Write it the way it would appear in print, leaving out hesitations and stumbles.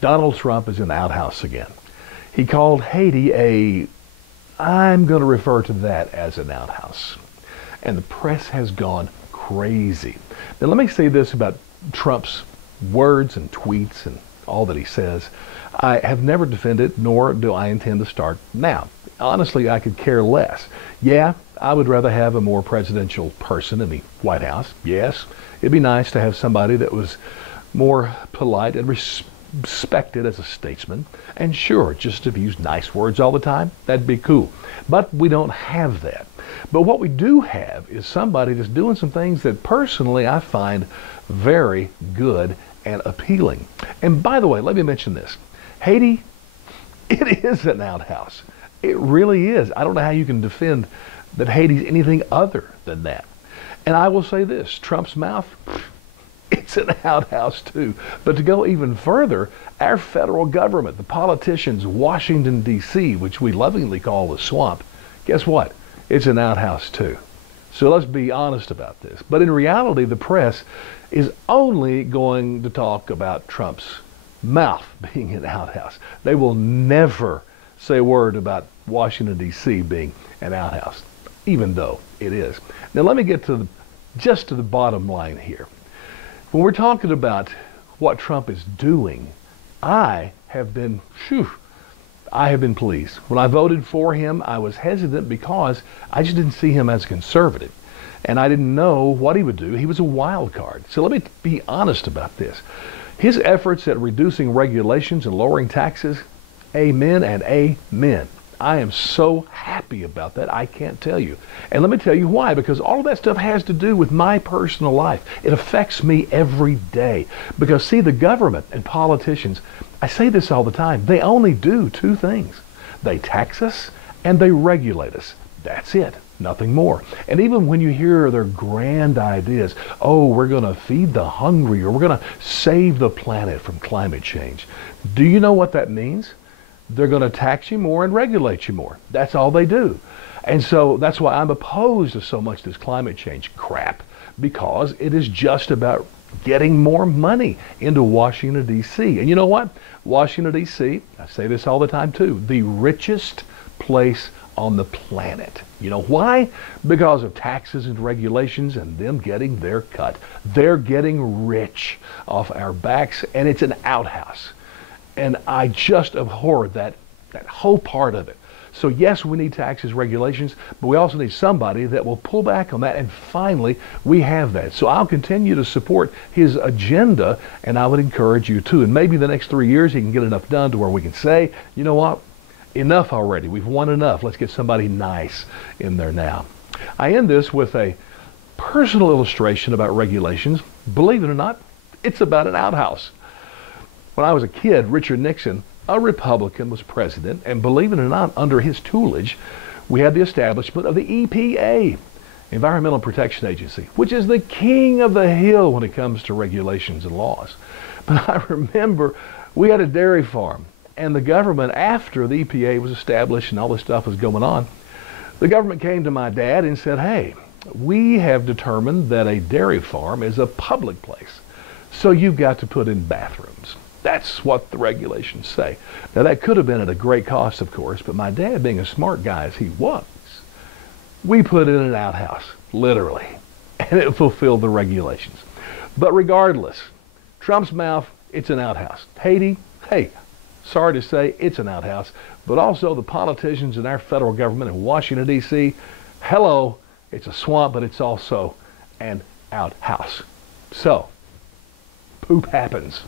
Donald Trump is in the outhouse again. He called Haiti I'm going to refer to that as an outhouse. And the press has gone crazy. Now let me say this about Trump's words and tweets and all that he says. I have never defended, nor do I intend to start now. Honestly, I could care less. Yeah, I would rather have a more presidential person in the White House. Yes, it'd be nice to have somebody that was more polite and respected as a statesman. And sure, just to use nice words all the time, that'd be cool. But we don't have that. But what we do have is somebody that's doing some things that personally I find very good and appealing. And by the way, let me mention this. Haiti, it is an outhouse. It really is. I don't know how you can defend that Haiti's anything other than that. And I will say this, Trump's mouth, it's an outhouse too. But to go even further, our federal government, the politicians, Washington, D.C., which we lovingly call the swamp, guess what? It's an outhouse too. So let's be honest about this. But in reality, the press is only going to talk about Trump's mouth being an outhouse. They will never say a word about Washington, D.C. being an outhouse, even though it is. Now let me get to just to the bottom line here. When we're talking about what Trump is doing, I have been pleased. When I voted for him, I was hesitant because I just didn't see him as a conservative. And I didn't know what he would do. He was a wild card. So let me be honest about this. His efforts at reducing regulations and lowering taxes, amen and amen. I am so happy about that, I can't tell you. And let me tell you why, because all of that stuff has to do with my personal life. It affects me every day. Because see, the government and politicians, I say this all the time, they only do two things. They tax us and they regulate us. That's it, nothing more. And even when you hear their grand ideas, oh, we're going to feed the hungry or we're going to save the planet from climate change. Do you know what that means? They're going to tax you more and regulate you more. That's all they do. And so that's why I'm opposed to so much this climate change crap, because it is just about getting more money into Washington, D.C. And you know what? Washington, D.C., I say this all the time too, the richest place on the planet. You know why? Because of taxes and regulations and them getting their cut. They're getting rich off our backs, and it's an outhouse. And I just abhor that whole part of it. So yes, we need taxes, regulations, but we also need somebody that will pull back on that, and finally we have that. So I'll continue to support his agenda, and I would encourage you to. And maybe the next 3 years he can get enough done to where we can say, you know what, enough already. We've won enough. Let's get somebody nice in there now. I end this with a personal illustration about regulations. Believe it or not, it's about an outhouse. When I was a kid, Richard Nixon, a Republican, was president, and believe it or not, under his tutelage, we had the establishment of the EPA, Environmental Protection Agency, which is the king of the hill when it comes to regulations and laws. But I remember we had a dairy farm, and the government, after the EPA was established and all this stuff was going on, the government came to my dad and said, hey, we have determined that a dairy farm is a public place, so you've got to put in bathrooms. That's what the regulations say. Now that could have been at a great cost, of course, but my dad, being a smart guy as he was, we put in an outhouse, literally, and it fulfilled the regulations. But regardless, Trump's mouth, it's an outhouse. Haiti, hey, sorry to say, it's an outhouse. But also the politicians in our federal government in Washington, D.C., hello, it's a swamp, but it's also an outhouse. So, poop happens.